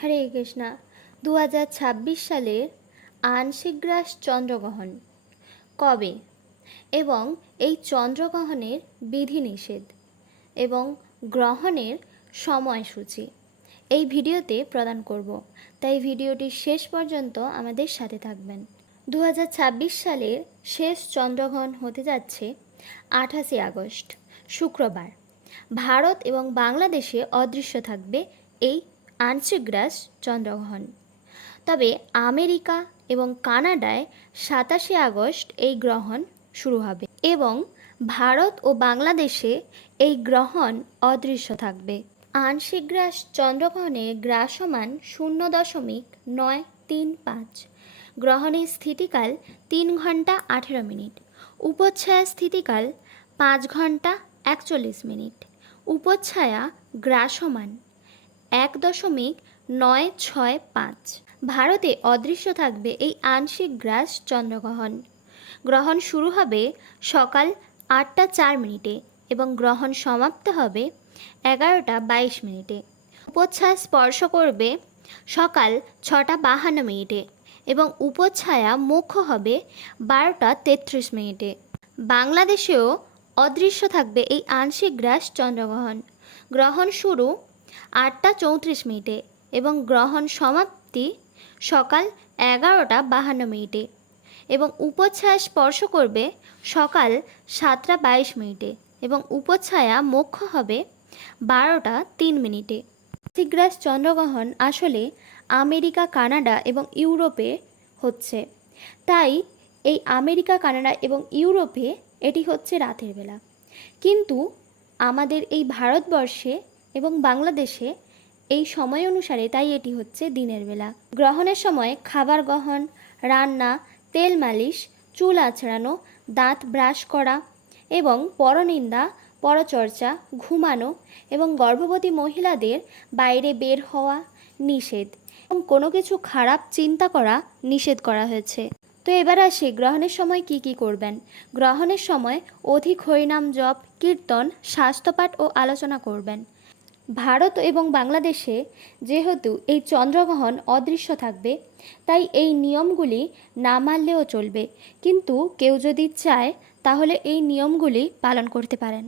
হরে কৃষ্ণা। 2026 সালের আংশিক গ্রাস চন্দ্রগ্রহণ কবে এবং এই চন্দ্রগ্রহণের বিধিনিষেধ এবং গ্রহণের সময়সূচি এই ভিডিওতে প্রদান করব, তাই ভিডিওটি শেষ পর্যন্ত আমাদের সাথে থাকবেন। 2026 সালের শেষ চন্দ্রগ্রহণ হতে যাচ্ছে 28 আগস্ট শুক্রবার। ভারত এবং বাংলাদেশে অদৃশ্য থাকবে এই আংশিক গ্রাস চন্দ্রগ্রহণ। তবে আমেরিকা এবং কানাডায় 27 আগস্ট এই গ্রহণ শুরু হবে এবং ভারত ও বাংলাদেশে এই গ্রহণ অদৃশ্য থাকবে। আংশিক গ্রাস চন্দ্রগ্রহণের গ্রাসমান 0.935। গ্রহণের স্থিতিকাল 3 ঘন্টা 18 মিনিট। উপচ্ছায়া স্থিতিকাল 5 ঘন্টা 41 মিনিট। উপচ্ছায়া গ্রাসমান 1.965। ভারতে অদৃশ্য থাকবে এই আংশিক গ্রাস চন্দ্রগ্রহণ। গ্রহণ শুরু হবে সকাল 8টা 4 মিনিটে এবং গ্রহণ সমাপ্ত হবে 11টা 22 মিনিটে। উপচ্ছায়া স্পর্শ করবে সকাল 6টা 52 মিনিটে এবং উপচ্ছায়া মুখ্য হবে 12টা 33 মিনিটে। বাংলাদেশেও অদৃশ্য থাকবে এই আংশিক গ্রাস চন্দ্রগ্রহণ। গ্রহণ শুরু 8টা 34 মিনিটে এবং গ্রহণ সমাপ্তি সকাল 11টা 52 মিনিটে এবং উপচ্ছায়া স্পর্শ করবে সকাল 7টা 22 মিনিটে এবং উপচ্ছায়া মুখ্য হবে 12টা 3 মিনিটে। আংশিক গ্রাস চন্দ্রগ্রহণ আসলে আমেরিকা, কানাডা এবং ইউরোপে হচ্ছে, তাই এই আমেরিকা, কানাডা এবং ইউরোপে এটি হচ্ছে রাতের বেলা, কিন্তু আমাদের এই ভারতবর্ষে এবং বাংলাদেশে এই সময় অনুসারে তাই এটি হচ্ছে দিনের বেলা। গ্রহণের সময় খাবার গ্রহণ, রান্না, তেল মালিশ, চুল আঁচড়ানো, দাঁত ব্রাশ করা এবং পরনিন্দা, পরচর্চা, ঘুমানো এবং গর্ভবতী মহিলাদের বাইরে বের হওয়া নিষেধ এবং কোনো কিছু খারাপ চিন্তা করা নিষেধ করা হয়েছে। তো এবার আসি গ্রহণের সময় কি কি করবেন। গ্রহণের সময় অধিক হরিনাম জপ, কীর্তন, শাস্ত্রপাঠ ও আলোচনা করবেন। ভারত এবং বাংলাদেশে যেহেতু এই চন্দ্রগ্রহণ অদৃশ্য থাকবে, তাই এই নিয়মগুলি না মানলেও চলবে, কিন্তু কেউ যদি চায় তাহলে এই নিয়মগুলি পালন করতে পারেন।